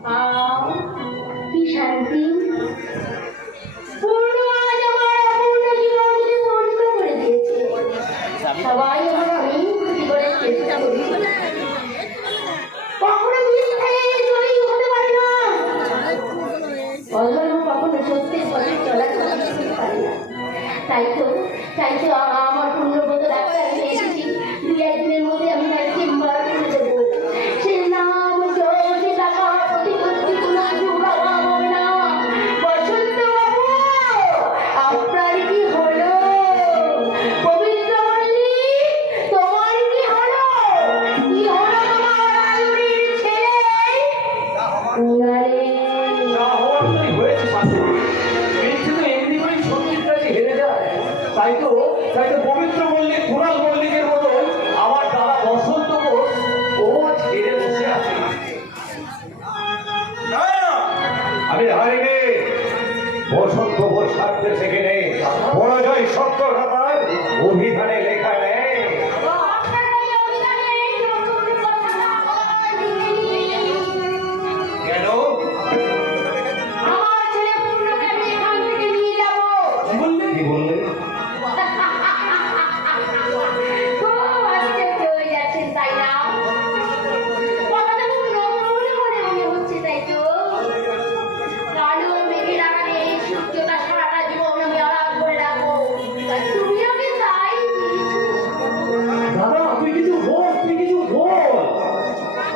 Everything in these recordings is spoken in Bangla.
কি শান্তি! পূর্ণ আজ আমার অপূর্ণ জীবনকে পূর্ণ করে দিয়েছে। সবাই আমার অনেক ক্ষতি করার চেষ্টা করছে, কখনো মিথ্যে জয়ী হতে পারে না, অধর্ম কখনো সত্যের পথে চলার করতে পারে না। তাই তো আমার পূর্ণব্রত ডাক্তার এসেছি, দুই একদিনের মধ্যে আমি তার চেম্বার করে দেবো। সে নাম যশ টাকা প্রতিপত্তি কোনো কিছু বাবা হবে না। বসন্ত বাবু, আপনার কি হলো? পবিত্র মল্লিক, তোমার কি হলো? কি হলো তোমার আয়ুরীর ছেলে? উনারে তাই তো পবিত্র মল্লিক কুণাল মল্লিকের মতো আমার দাদা বসন্ত বোস ও ছেড়ে বসে আছে। আমি হারিনি, বসন্ত বোস থাকতে সেখানে পরাজয় সত্য কথার অভিধানে লেখা নেই। কেন? কি বললে?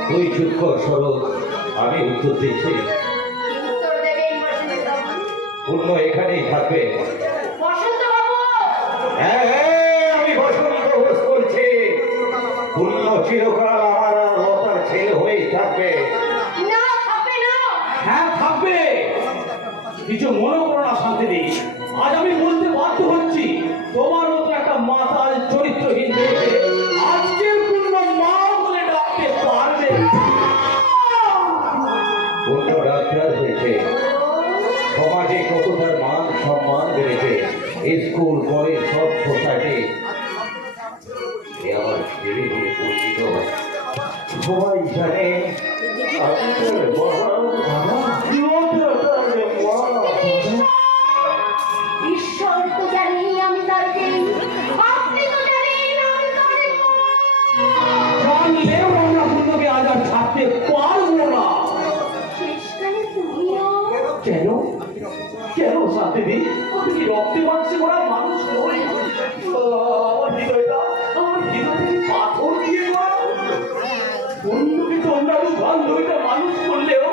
তুই চুপ কর সরল, আমি উত্তর দিচ্ছি। পূর্ণ এখানেই থাকবে। হ্যাঁ, আমি বসন্ত বোস বলছি, পূর্ণ চিরকাল আমার আর লতার ছেলে হয়েই থাকবে। হ্যাঁ থাকবে, কিছু মনে করো না শান্তিনি। আজ আমি বলতে বাধ্য হচ্ছি, তোমার মতো একটা মাতাল চরিত্রহীন মেয়েকে আজকের পূর্ণ মা বলে ডাকতে পারবে। পূর্ণ ডাক্তার হয়েছে, সমাজে কত তার মান সম্মান বেড়েছে, স্কুল কলেজ সব সোসাইটি আমার ছেলে হয়ে পরিচিত। সবাই জানে ঈশ্বর তো জানি আমি তার কে, আপনি তো জানেন আমি তার কে। জানলেও আমরা পূর্ণকে আজ আর ছাড়তে পারবো না। শেষকালে তুমিও কেন কেন শান্তিদি, আমি কি রক্তে মাংসে ওরা মানুষ নই? আমার হৃদয়টা পাথর দিয়ে পূর্ণকে তোমরা বান্ধবীটা মানুষ করলেও,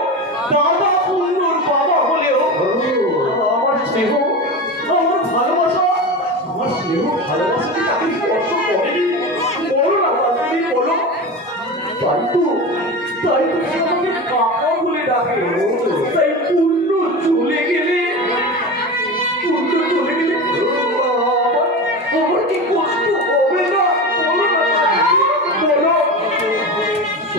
দাদা পূর্ণর বাবা হলেও আমার স্নেহ, আমার ভালোবাসা, আমার স্নেহ ভালোবাসা কি তাকে স্পর্শ করেনি? বলো না শান্তিদি, বলো। তাই তো